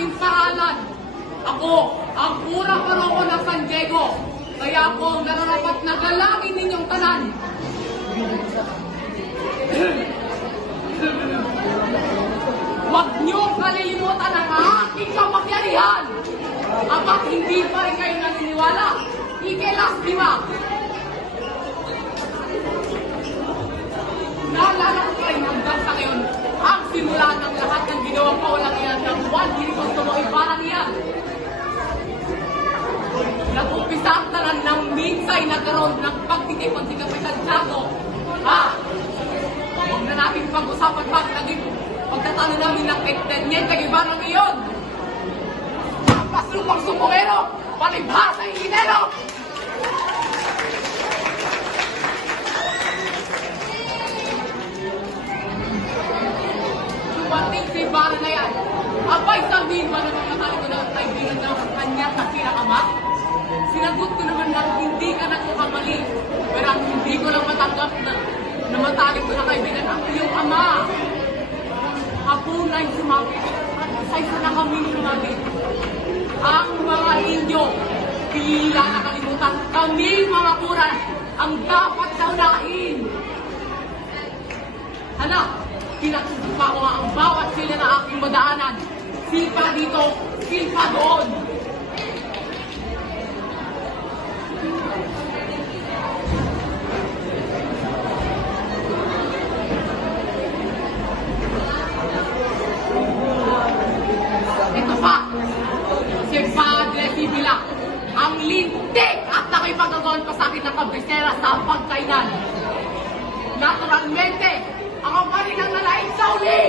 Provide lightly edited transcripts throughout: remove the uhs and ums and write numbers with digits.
aking pangalan. Ako, ang pura paroko ng San Diego. Kaya ako ang nararapat na galangin ninyong tanan. Huwag niyong kalilimutan ang aking kapangyarihan. Apat hindi pa rin kayo naniniwala. Ikelas, di ba? Naalala ko pa rin hanggang sa ngayon ang simula ng lahat ng ginawang kawalang iyan ng Juan Crisostomo Ibarra niyan. Nag-umpisa ang tanan ng minsay nagkaroon ng pagtitipon si Kapitan Tiago. Huwag na natin pag-usapan pa naging pagtatalo namin ng Teniente Guevara ngayon. Paslupang sumumero, palibhasa yung hinero! Dumating si Ibarra na yan. Abay, sabihin ba na makatalo ko na kaibigan ng kanya sa pinakama? Sinagot ko naman na hindi ka nagkakamali. Pero ang hindi ko lang matanggap na matalik ko na kaibigan ako yung ama. Hapunay sumapit at sa isa na kami lumapit. Ang mga Indio, tila nakalimutan kami mga pura ang dapat saunahin. Anak, pinagsusupa ko nga ang bawat sila na aking madaanan. Sipa dito, sipa doon. Ito pa, si Padre Sibila, ang lintik at nakipagagawan pa sa akin ng kabisera sa pagkainan. Naturalmente, ako pa rin ang nalaing sa uli!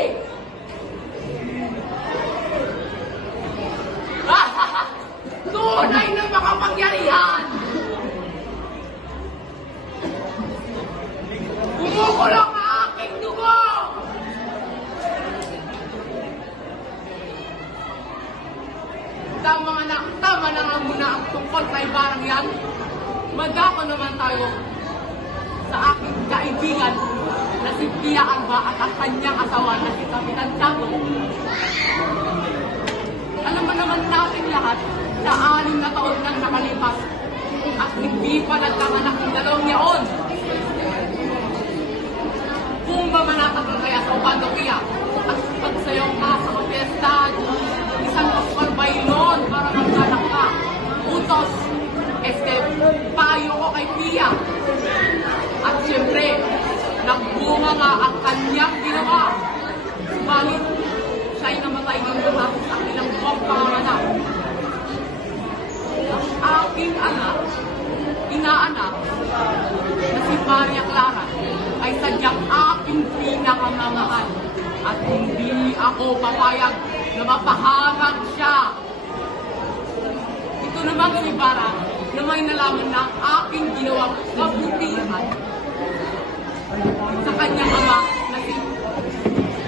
Tunay ng makapangyarihan! Kumukulong ang aking dugo! Tama na nga muna ang tungkol sa Ibarang yan. Madako naman tayo sa aking kaibigan na si Pia Alba at ang kanyang asawa na si Kapitan Tiago. Alam mo naman natin lahat na 6 na taon nang nakalipas at hindi pa nagkamanak ng 2 yaon. Kung mamanatak na kaya sa Ubandokia at pagsayong ka sa kapiesta, isang pasparbaylon para magkanak ka. Utos, payo ko kay Pia. At siyempre, nagbunga nga ang kanyang ginawa. Subalit, siya'y namatay ng buhat sa ilang buwang panganganak. Ang aking anak, inaanak, na si Maria Clara, ay sadyang aking pinakamamahal. At hindi ako papayag na mapahamak siya. Ito naman si Ibarra na may nalaman na aking ginawang kabutihan sa kanyang ama na si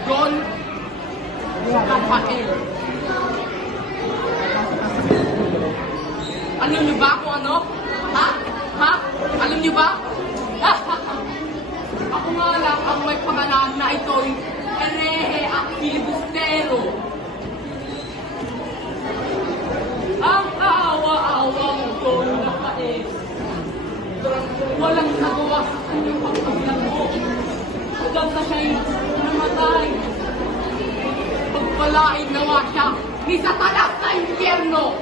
Don Rafael. Alam niyo ba kung ano? Ha? Alam niyo ba? Ako nga lang ang may pangalan na ito'y herehe at filibustero. Ang kaawa-awang Don Rafael. Walang nagawa sa kanyang pagpaglango. Hanggang na siya'y namatay. Pagpalain nawa siya ni Satanas sa impyerno.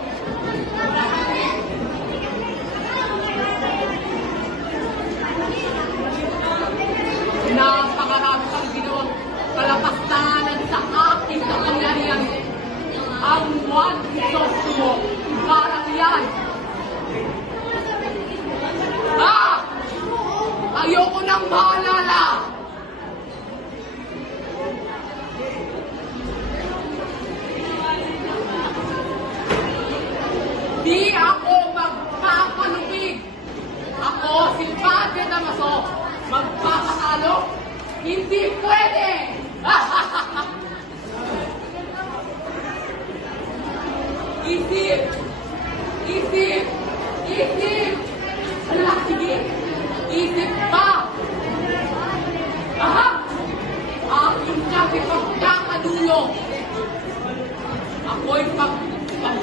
Napakarami ang ginawang kalapastanan sa aking kapangyarihan. Ang Juan Crisostomo Ibarra yan. Ayoko nang maalala. Di ako magpapanupig. Ako si Padre Damaso. Magpapatalo? Hindi pwede! Isip! Isip! Isip! Ala, sige! Isip pa! Aha! Aking kapit pagkakadulo! Ako'y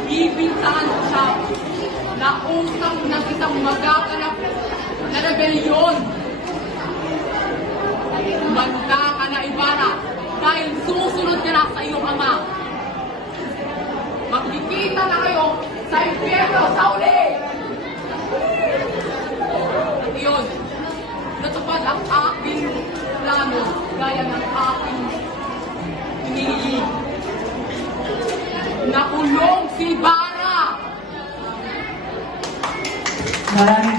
ibintangan ko siya na usap na kitang magaganap na rebelyon. Manda ka na, Ibarra, dahil susunod ka na sa iyong ama. Magkikita na kayo sa impyerno sa uli! At iyon, natupad ang aking plano gaya ng aking hinihiling. Nakulong si Ibarra! Maraming